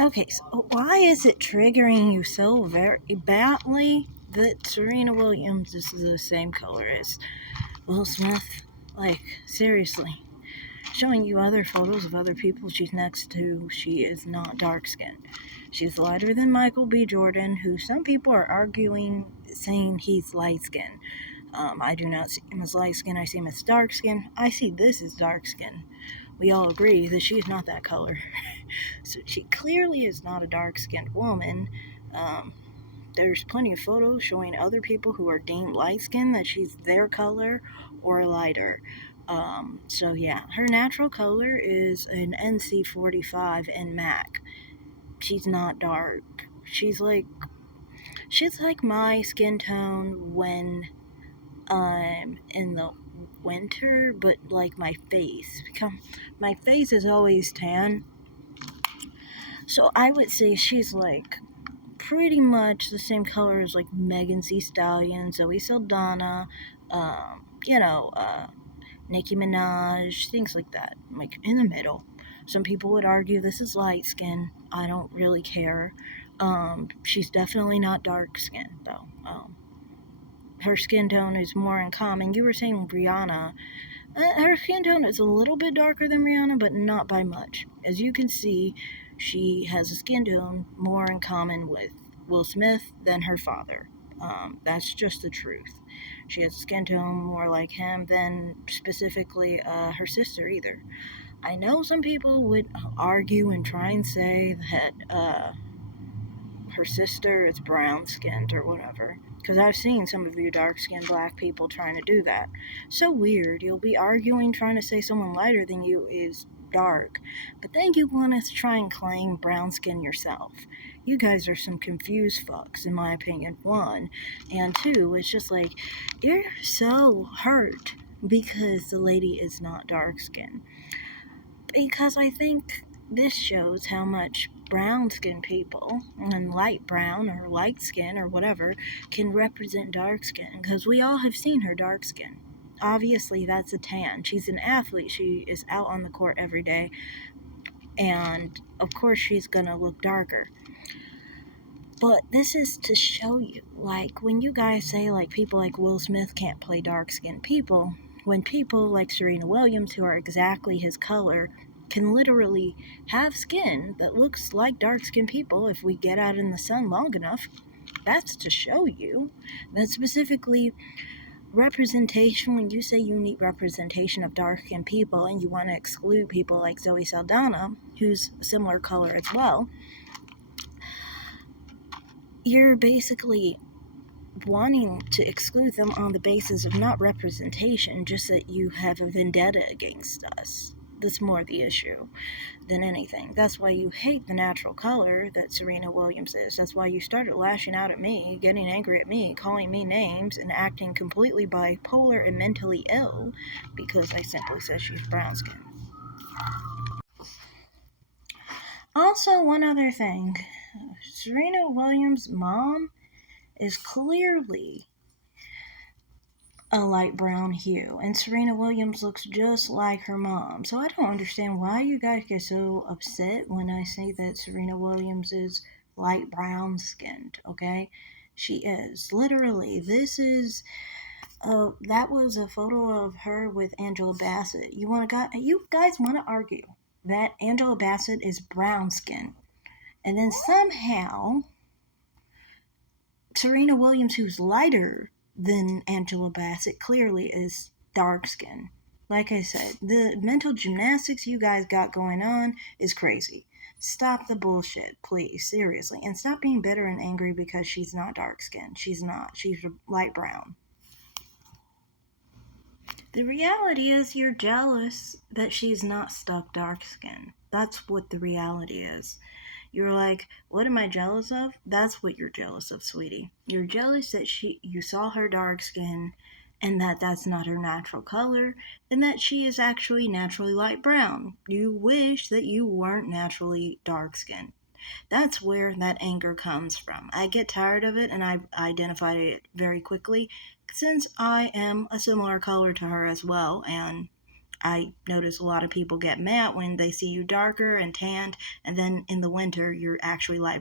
Okay, so why is it triggering you so very badly that Serena Williams is the same color as Will Smith? Like, seriously. Showing you other photos of other people she's next to, she is not dark skinned. She's lighter than Michael B. Jordan, who some people are arguing, saying he's light skinned. I do not see him as light skinned, I see him as dark skinned. I see this as dark skinned. We all agree that she is not that color. So she clearly is not a dark skinned woman. Um, there's plenty of photos showing other people who are deemed light skinned that she's their color or lighter. So yeah, her natural color is an NC45 and MAC. She's not dark. She's like my skin tone when I'm in the winter, but like my face. Because my face is always tan. So I would say she's like pretty much the same color as like Megan Thee Stallion, Zoe Saldana, you know, Nicki Minaj, things like that, like in the middle. Some people would argue this is light skin. I don't really care. She's definitely not dark skin though. Her skin tone is more in common. You were saying Rihanna. Her skin tone is a little bit darker than Rihanna, but not by much. As you can see, she has a skin tone more in common with Will Smith than her father. That's just the truth. She has a skin tone more like him than specifically her sister either. I know some people would argue and try and say that her sister is brown skinned or whatever. Because I've seen some of you dark skinned black people trying to do that. So weird. You'll be arguing trying to say someone lighter than you is dark, but then you want to try and claim brown skin yourself. You guys are some confused fucks, in my opinion, one. And two, it's just like, you're so hurt because the lady is not dark skinned. Because I think this shows how much brown skinned people and light brown or light skin or whatever can represent dark skin, because we all have seen her dark skin. Obviously that's a tan. She's an athlete. She is out on the court every day, and of course she's gonna look darker. But this is to show you, like, when you guys say like people like Will Smith can't play dark skinned people, when people like Serena Williams, who are exactly his color, can literally have skin that looks like dark skinned people if we get out in the sun long enough, that's to show you that specifically representation. When you say you need representation of dark skinned people and you want to exclude people like Zoe Saldana, who's a similar color as well, you're basically wanting to exclude them on the basis of not representation, just that you have a vendetta against us. That's more the issue than anything. That's why you hate the natural color that Serena Williams is. That's why you started lashing out at me, getting angry at me, calling me names, and acting completely bipolar and mentally ill because I simply said she's brown skinned. Also, one other thing, Serena Williams' mom is clearly a light brown hue, and Serena Williams looks just like her mom. So I don't understand why you guys get so upset when I say that Serena Williams is light brown skinned, okay? She is. Literally, this is that was a photo of her with Angela Bassett. You guys want to argue that Angela Bassett is brown skinned, and then somehow Serena Williams, who's lighter than Angela Bassett, clearly is dark skinned. Like I said, the mental gymnastics you guys got going on is crazy. Stop the bullshit, please, seriously. And stop being bitter and angry because she's not dark skinned. She's not. She's light brown. The reality is you're jealous that she's not stuck dark skinned. That's what the reality is. You're like, what am I jealous of? That's what you're jealous of, sweetie. You're jealous that you saw her dark skin and that that's not her natural color and that she is actually naturally light brown. You wish that you weren't naturally dark skinned. That's where that anger comes from. I get tired of it, and I identified it very quickly since I am a similar color to her as well, and I notice a lot of people get mad when they see you darker and tanned, and then in the winter you're actually like